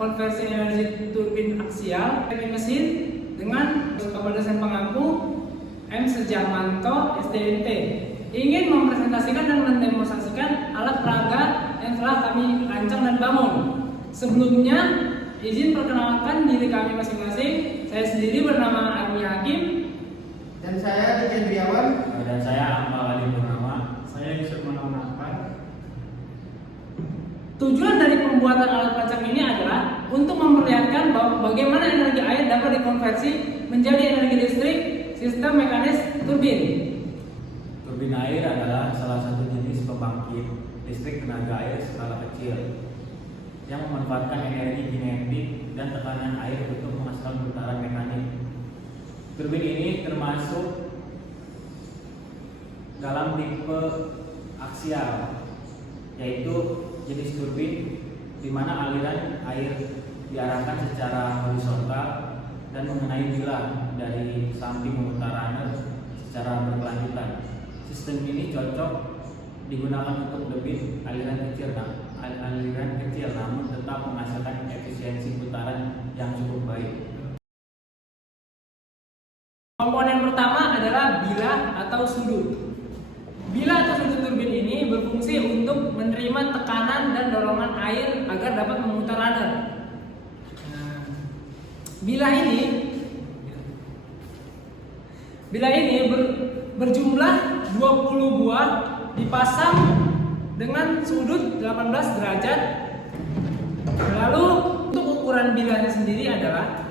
konversi energi turbin aksial mesin dengan Bapak dosen pengampu M. Sejamanto STMT ingin mempresentasikan dan mendemonstrasikan alat peraga yang telah kami rancang dan bangun. Sebelumnya, izin perkenalkan diri kami masing-masing. Saya sendiri bernama Armi Hakim. Dan saya Diki Hendriawan. Dan saya Amal Ali Purnama. Saya Yusuf Munawan. Tujuan dari pembuatan alat perancang ini adalah untuk memperlihatkan bahwa bagaimana energi air dapat dikonversi menjadi energi listrik sistem mekanis turbin. Turbin air adalah salah satu jenis pembangkit listrik tenaga air skala kecil yang memanfaatkan energi kinetik dan tekanan air untuk menghasilkan putaran mekanik. Turbin ini termasuk dalam tipe aksial, yaitu jenis turbin di mana aliran air diarahkan secara horizontal dan mengenai bilah dari samping memutar runner secara berkelanjutan. Sistem ini cocok digunakan untuk turbin aliran kecil, namun tetap menghasilkan efisiensi putaran yang cukup baik. Komponen pertama adalah bilah atau sudut. Bilah atau sudut turbin ini berfungsi untuk menerima tekanan dan dorongan air agar dapat memutar runner. Bilah ini berjumlah 20 buah dipasang dengan sudut 18 derajat. Lalu untuk ukuran bilahnya sendiri adalah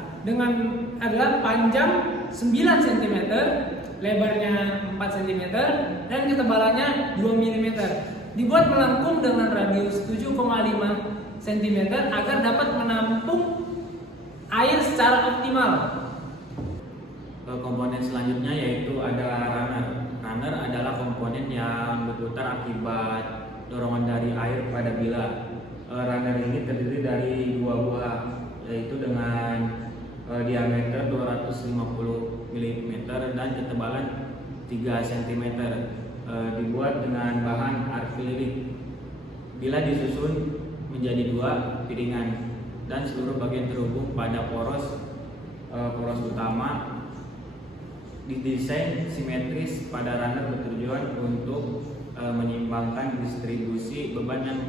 panjang 9 cm, lebarnya 4 cm, dan ketebalannya 2 mm. Dibuat melengkung dengan radius 7,5 cm agar dapat menampung air secara optimal. Komponen selanjutnya yaitu ada runner. Runner adalah komponen yang berputar akibat dorongan dari air pada bilah. Runner ini terdiri dari 2 buah, yaitu dengan diameter 250 mm dan ketebalan 3 cm. Dibuat dengan bahan akrilik. Bila disusun menjadi 2 piringan dan seluruh bagian terhubung pada poros utama, didesain simetris pada runner bertujuan untuk menyeimbangkan distribusi beban yang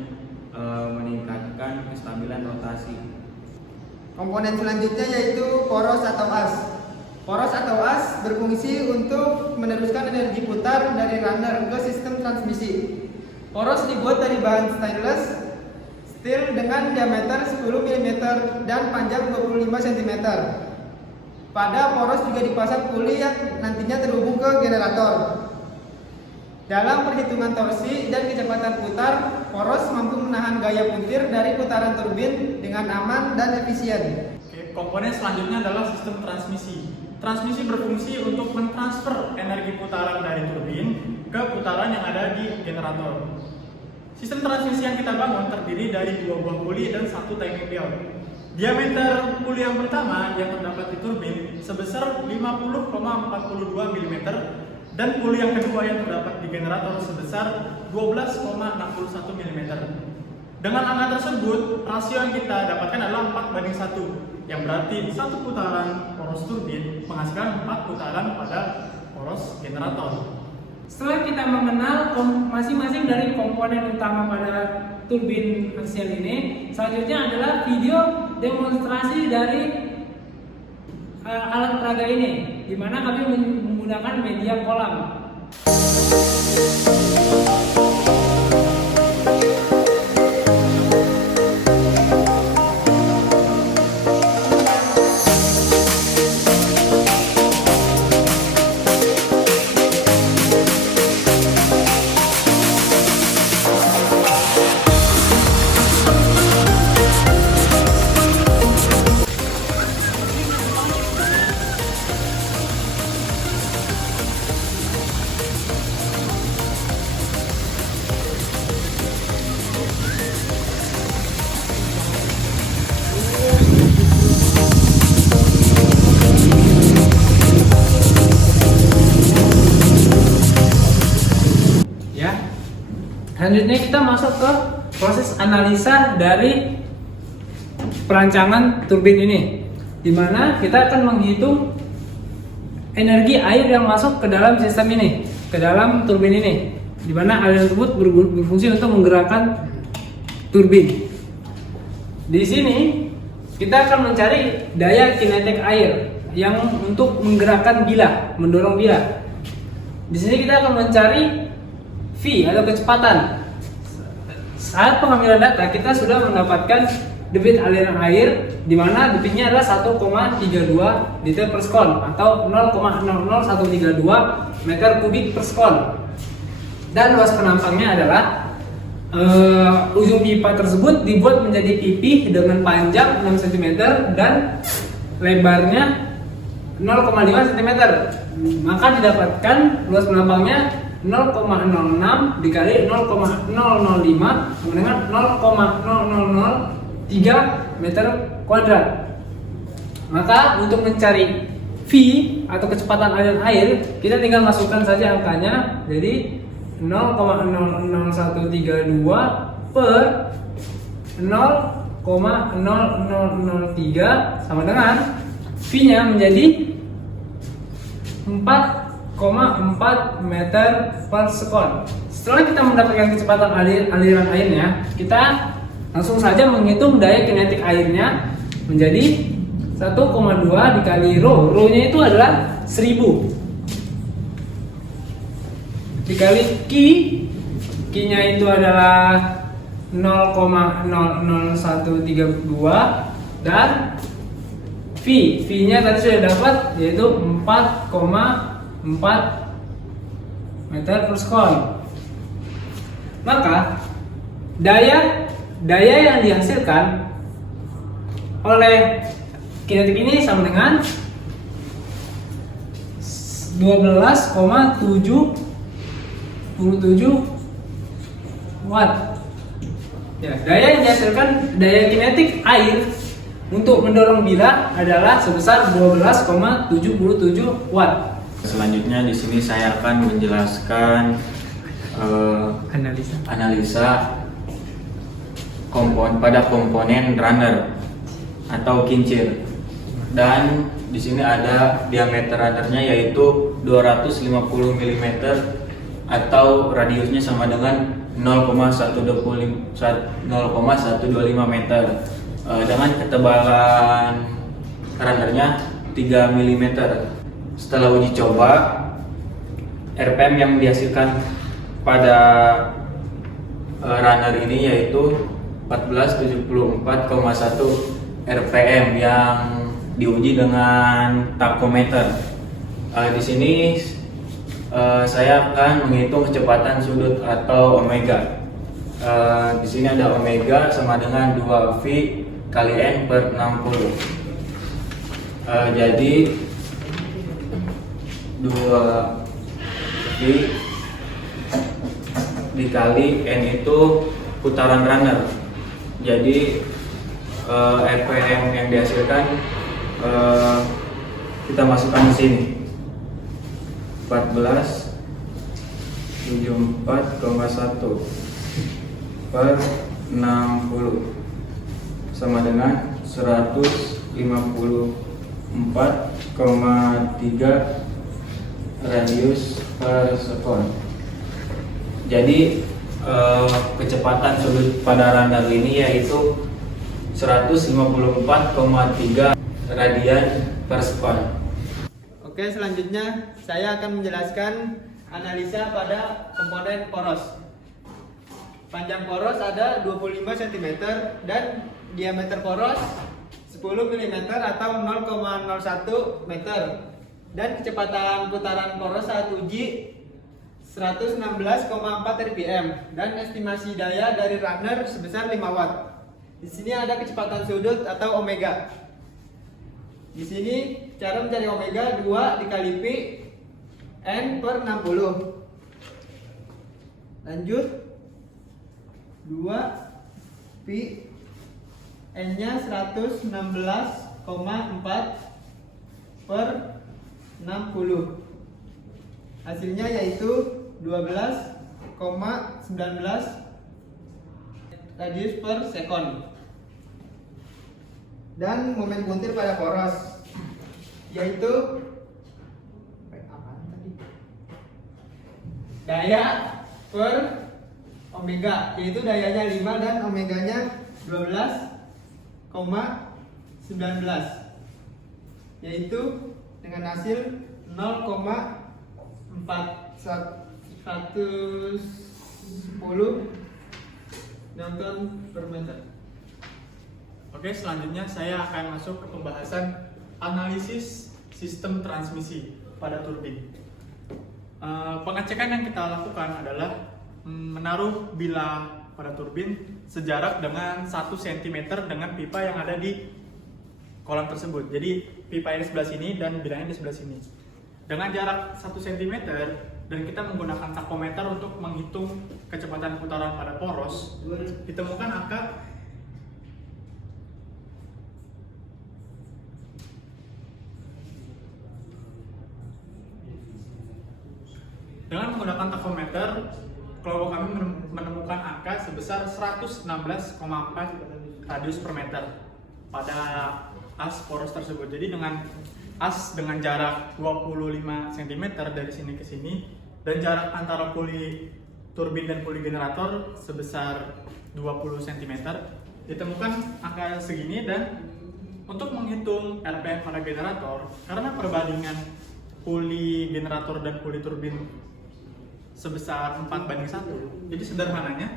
meningkatkan kestabilan rotasi. Komponen selanjutnya yaitu poros atau as. Poros atau as berfungsi untuk meneruskan energi putar dari runner ke sistem transmisi. Poros dibuat dari bahan stainless steel dengan diameter 10 mm dan panjang 25 cm. Pada poros juga dipasang puli yang nantinya terhubung ke generator. Dalam perhitungan torsi dan kecepatan putar, poros mampu menahan gaya puntir dari putaran turbin dengan aman dan efisien. Komponen selanjutnya adalah sistem transmisi. Transmisi berfungsi untuk mentransfer energi putaran dari turbin ke putaran yang ada di generator. Sistem transmisi yang kita bangun terdiri dari 2 buah puli dan 1 timing belt. Diameter puli yang pertama yang terdapat di turbin sebesar 50,42 mm dan puli yang kedua yang terdapat di generator sebesar 12,61 mm. Dengan angka tersebut, rasio yang kita dapatkan adalah 4:1, yang berarti satu putaran poros turbin menghasilkan 4 putaran pada poros generator. Setelah kita mengenal masing-masing dari komponen utama pada turbin aksial ini, selanjutnya adalah video demonstrasi dari alat peraga ini, di mana kami menggunakan media kolam. Selanjutnya kita masuk ke proses analisa dari perancangan turbin ini, di mana kita akan menghitung energi air yang masuk ke dalam sistem ini, ke dalam turbin ini, di mana air tersebut berfungsi untuk menggerakkan turbin. Di sini kita akan mencari daya kinetik air yang untuk menggerakkan bilah, mendorong bilah. Di sini kita akan mencari V atau kecepatan. Saat pengambilan data kita sudah mendapatkan debit aliran air, di mana debitnya adalah 1,32 liter per sekon atau 0,00132 meter kubik per sekon. Dan luas penampangnya adalah ujung pipa tersebut dibuat menjadi pipih dengan panjang 6 cm dan lebarnya 0,5 cm. Maka didapatkan luas penampangnya 0,06 dikali 0,005 sama dengan 0,0003 meter kuadrat. Maka untuk mencari V atau kecepatan aliran air, kita tinggal masukkan saja angkanya, jadi 0,00132 per 0,0003 sama dengan V-nya menjadi 4,4 meter per sekon. Setelah kita mendapatkan kecepatan aliran airnya, kita langsung saja menghitung daya kinetik airnya menjadi 1,2 dikali rho. Rho-nya itu adalah 1000 dikali Q-nya itu adalah 0,00132 dan V-nya tadi sudah dapat, yaitu 4,4 meter per sekon. Maka daya yang dihasilkan oleh kinetik ini sama dengan 12,77 watt. Ya, daya yang dihasilkan, daya kinetik air untuk mendorong bilah adalah sebesar 12,77 watt. Selanjutnya di sini saya akan menjelaskan analisa pada komponen runner atau kincir. Dan di sini ada diameter runnernya yaitu 250 mm atau radiusnya sama dengan 0,125 meter dengan ketebalan runnernya 3 mm. Setelah uji coba, RPM yang dihasilkan pada runner ini yaitu 1474,1 RPM yang diuji dengan takometer. Di sini saya akan menghitung kecepatan sudut atau omega. Di sini ada omega sama dengan 2V kali N per 60. Jadi 2V dikali N itu putaran runner. Jadi RPM yang dihasilkan kita masukkan di sini 1474,1 per 60 sama dengan 154,3 radius per sekon. Jadi kecepatan sudut pada runner ini yaitu 154,3 radian per sekon. Oke, selanjutnya saya akan menjelaskan analisa pada komponen poros. Panjang poros ada 25 cm dan diameter poros 10 mm atau 0,01 meter. Dan kecepatan putaran poros saat uji 116,4 rpm dan estimasi daya dari runner sebesar 5 watt. Di sini ada kecepatan sudut atau omega. Di sini cara mencari omega 2 dikali Pi N per 60. Lanjut 2 Pi N nya 116,4 per 60. Hasilnya yaitu 12,19 radius per sekon. dan momen butir pada poros, yaitu daya per omega, yaitu dayanya 5 dan omeganya 12,19, yaitu dengan hasil 0,4110 Newton per meter. Oke, selanjutnya saya akan masuk ke pembahasan analisis sistem transmisi pada turbin. Pengecekan yang kita lakukan adalah menaruh bilah pada turbin sejarak dengan 1 cm dengan pipa yang ada di kolam tersebut. Jadi pipa yang di sebelah sini dan bilahnya di sebelah sini. Dengan jarak 1 cm dan kita menggunakan takometer untuk menghitung kecepatan putaran pada poros, ditemukan angka dengan menggunakan takometer, kelompok kami menemukan angka sebesar 116,4 radius per meter pada as poros tersebut. Jadi dengan as dengan jarak 25 cm dari sini ke sini dan jarak antara puli turbin dan puli generator sebesar 20 cm, ditemukan angka segini. Dan untuk menghitung RPM pada generator, karena perbandingan puli generator dan puli turbin sebesar 4:1, jadi sederhananya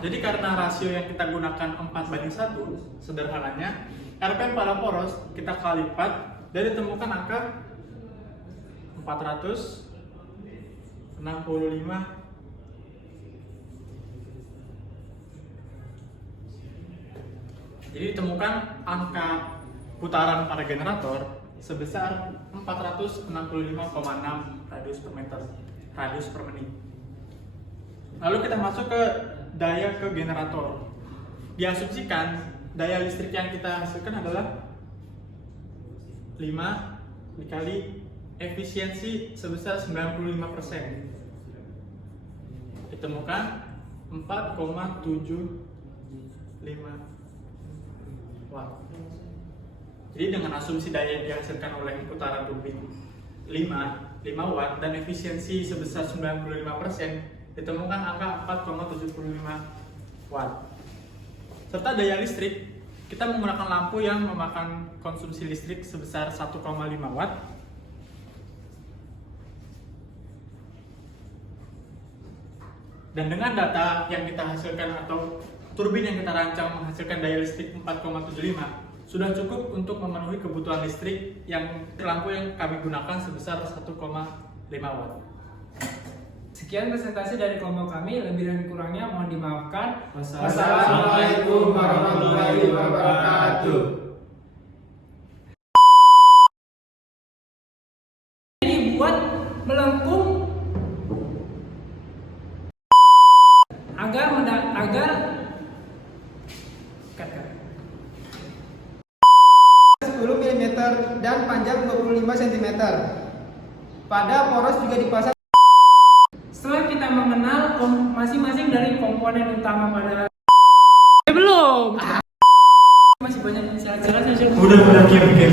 jadi karena rasio yang kita gunakan 4:1, sederhananya RPM pada poros kita kali 4 dan ditemukan angka 465. Jadi ditemukan angka putaran pada generator sebesar 465,6 radius per meter, radius per menit. Lalu kita masuk ke daya ke generator. Diasumsikan daya listrik yang kita hasilkan adalah 5 dikali efisiensi sebesar 95%. Ditemukan 4,75 watt. Jadi dengan asumsi daya yang dihasilkan oleh putaran turbin 5 watt dan efisiensi sebesar 95%, ditemukan angka 4,75 watt. Serta daya listrik, kita menggunakan lampu yang memakan konsumsi listrik sebesar 1,5 watt. Dan dengan data yang kita hasilkan atau turbin yang kita rancang menghasilkan daya listrik 4,75, sudah cukup untuk memenuhi kebutuhan listrik yang lampu yang kami gunakan sebesar 1,5 watt. Sekian presentasi dari kelompok kami, lebih dan kurangnya mohon dimaafkan. Wassalamualaikum warahmatullahi wabarakatuh. Ini buat melengkung agar 10 mm dan panjang 25 cm. Pada poros juga dipasang. setelah kita mengenal masing-masing dari komponen utama pada belum masih banyak syarat-syaratnya. Udah, diam.